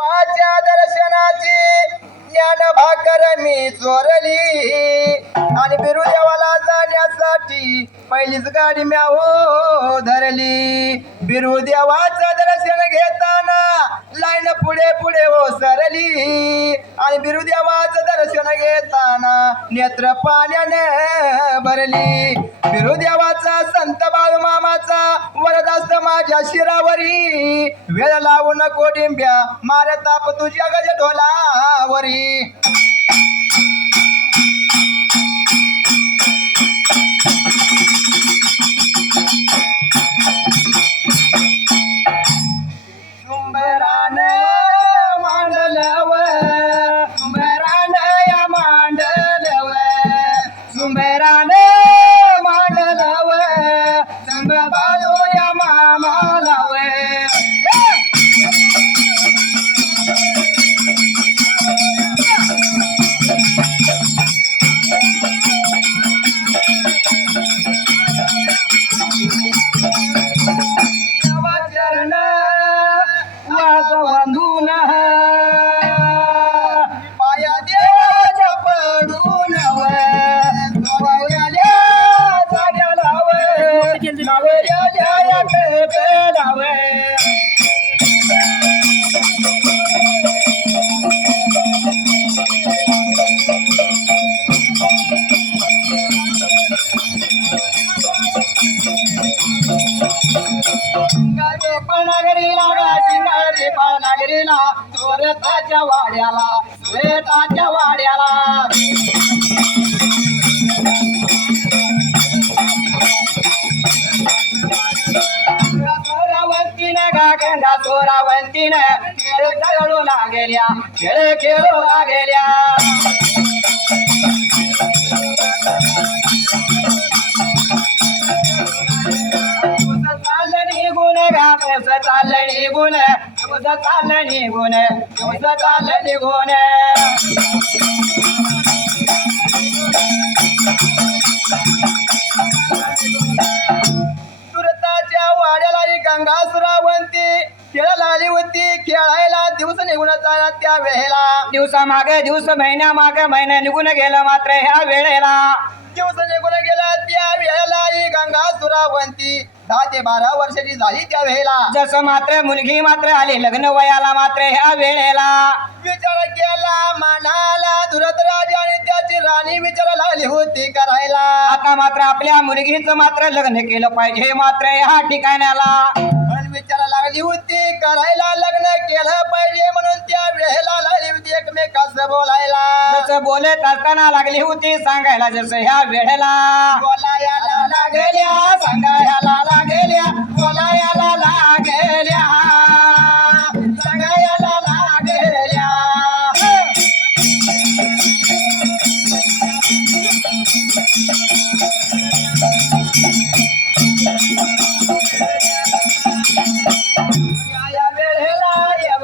देवाच्या दर्शनाची ज्ञान भाकर मी चोरली आणि बिरू देवाला जाण्यासाठी पहिलीच गाडी म्या हो धरली. बिरू देवाचं दर्शन घेताना लाईन पुढे पुढे हो सरली आणि बिरू देवाचं दर्शन घेताना नेत्र पाण्याने भरली. बिरू देवाचा संत बाळू मामाचा वरदास्त माझ्या शिरावरी वेळ लावू नको डिंब्या मार ताप तुझ्या गज ढोलावरी. शुंभरान मांडलव शुंभरान या मांडलव शुंभरान मांडलव संग बाळू या मामालाव. चरण वाजवून पाया देवाच्या पडून वयाल्या जाग्याला नवऱ्याच्या पेटाव. पानागरीला चोरताच्या वाड्याला श्वेताच्या वाड्याला. चोरावंतीने गंगा चोरावंतीने खेळ खेळू लागेल्या खेळ खेळू लागेल्या. चाललं निघून चाललं निघून चाललं निघून. सुरताच्या वाड्याला ही गंगा सुरावंती खेळायला आली होती. खेळायला दिवस निघून जाणार त्या वेळेला दिवसा मागे दिवस महिन्या मागे महिना निघून गेला मात्र ह्या वेळेला दिवस निघून गेला त्या वेळेला ही गंगा सुरावंती 10 ते 12 वर्षाची झाली त्या वेळेला. जसं मात्र मुलगी मात्र आली लग्न वयाला मात्र ह्या वेळेला विचार केला मनाला धुरतराज आणि त्याची राणी विचार लागली होती करायला. आता मात्र आपल्या मुलगीचं मात्र लग्न केलं पाहिजे मात्र ह्या ठिकाणाला विचार लागली होती करायला. लग्न केलं पाहिजे म्हणून त्या वेळेला लागली होती एकमेकांचं बोलायला. जसं बोलत असताना लागली होती सांगायला जसं ह्या वेळेला बोलायला लागल्या सांगायला लागेल्या बोलायला लागेल्या सांगायला लागल्या. या वेळेला या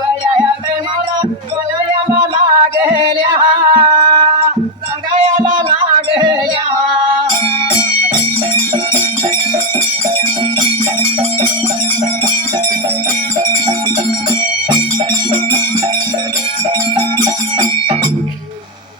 प्रेमाला बोलायला लागल्या सांगायला लागल्या.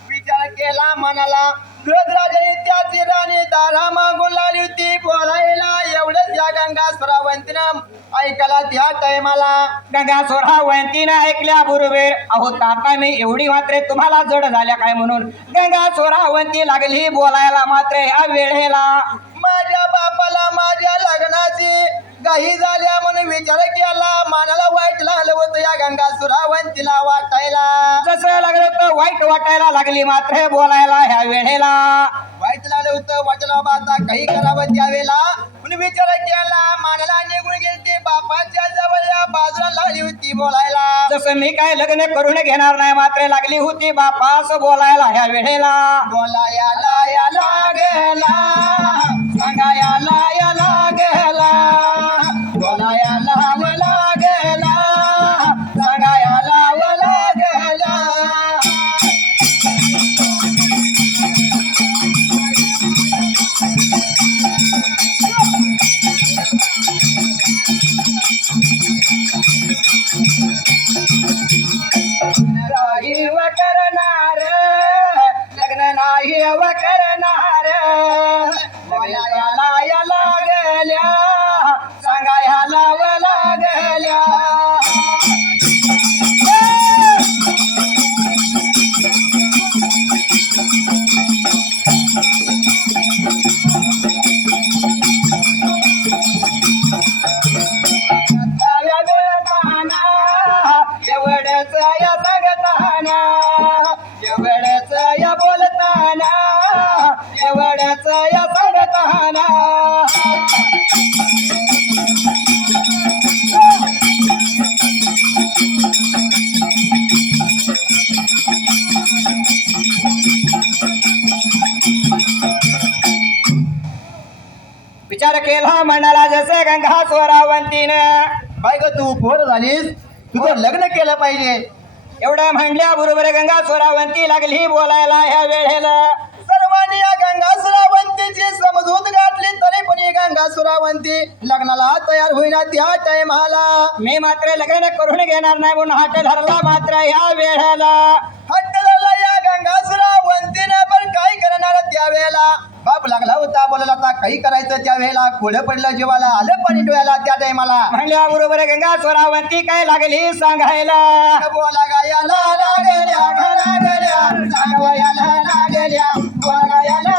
विचार केला मनाला धुरतराजाने त्याची राणी दारा मागून लागली होती बोलायला. एवढंच या गंगा सुरावंतीनं ऐकायला त्या टायमाला गंगा सोरावंतीनं ऐकल्या बरोबर अहो ताता मी एवढी मात्र तुम्हाला जड झाल्या काय म्हणून गंगा सोरावंती लागली बोलायला मात्र ह्या वेळेला. माझ्या बापाला माझ्या लग्नाची घाई झाल्या म्हणून विचार केला. मनाला वाईट लागलं होतं या गंगा सुरावंतीला वाटायला. जसं लागलं तर वाईट वाटायला लागली मात्र बोलायला ह्या वेळेला. वाईट लागलं होतं वाटलं बाबा आता काही करावं त्यावेळेला म्हणून विचार केला. मनाला निघून गेली बापाच्या जवळ या बाजूला लागली होती बोलायला. जसं मी काय लग्न करून घेणार नाही मात्र लागली होती बापास बोलायला ह्या वेळेला. बोलायला या लागला सांगायला या लागला बोलायला लागला सांगायला लागला. एवढंच या सांगताना, एवढंच या बोलताना, एवढंच या सांगताना. विचार केला म्हणाला जसे गंगा स्वरावंतीनं. बाय ग तू पोर झालीस, तुझं लग्न केलं पाहिजे. एवढं म्हणल्या बरोबर गंगा स्वरावंती लागली बोलायला ह्या वेळेला. सर्वांनी या गंगासुरावंतीची समजूत गाठली तरी पण ही गंगासुरावंती लग्नाला तयार होईना त्या टायमाला. मी मात्र लग्न करून घेणार नाही म्हणून हात धरला मात्र ह्या वेळेला. हट्ट धरला या गंगासुरावंतीनं, पण काय करणार त्यावेळेला. बाप लागला होता बोलायला, आता काही करायचं त्यावेळेला. कोड पडलं जीवाला, आलं पाणी डोळ्याला त्या टायमाला. म्हणल्या बरोबर गंगा स्वरावंती काय लागली सांगायला. बोला गायाला लागल्या घरागल्या, सांगवायाला लागल्या, बोला गायाला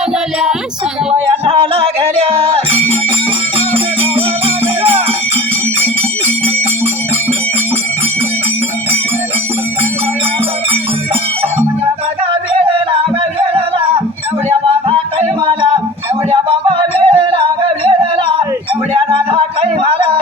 लागल्या, सांगवायला लागल्या. एवढ्या बाबा काही मला, एवढ्या बाबा वेळ लाग वेळेला, एवढ्या राधा काही मला.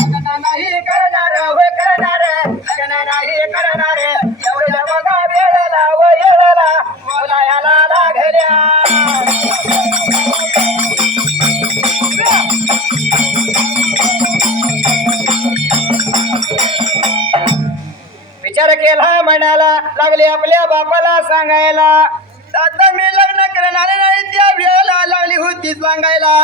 लग्न नाही करणार होय करणार, लग्न नाही करणार, एवढ्या बाबा वेळेला व येळेला बोलायला लागल्या. विचार केला म्हणाला लागले आपल्या बापाला सांगायला. आता मी लग्न करणार नाही त्या वेळेला लागली होती सांगायला.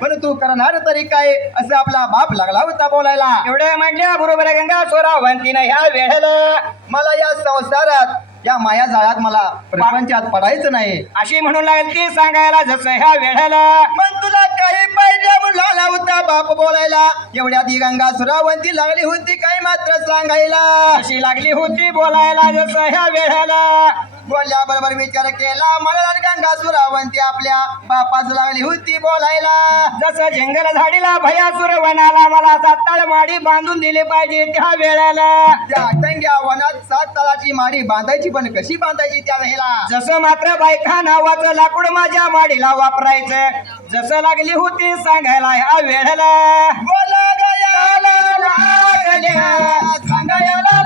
पण तू करणार तरी काय असं आपला बाप लागला होता बोलायला. एवढे म्हणल्या बरोबर गंगा स्वरावंतीनं ह्या वेळेला. मला या संसारात या माया जाळ्यात मला प्रपंचात पडायचं नाही अशी म्हणून लागली ती सांगायला जसं ह्या वेळेला. मग तुला काही पाहिजे म्हणून लागला होता बाप बोलायला. एवढ्या ती गंगा सुरावंती लागली होती काय मात्र सांगायला. अशी लागली होती बोलायला जसं ह्या वेळेला. बोलल्या बरोबर विचार केला मला गंगा सुरावंती आपल्या बापाच लागली होती बोलायला. जसं जंगल झाडीला भयासुर वनाला मला 7 ताळ माडी बांधून दिली पाहिजे त्या वेळेला. त्या टंग्या वनात 7 तालाची माडी बांधायची, पण कशी बांधायची त्या वेळेला. जसं मात्र बायका नावाचं लाकूड माझ्या माडीला वापरायचं जसं लागली होती सांगायला ह्या वेळेला. बोला गयाला लागल्या, सांगायला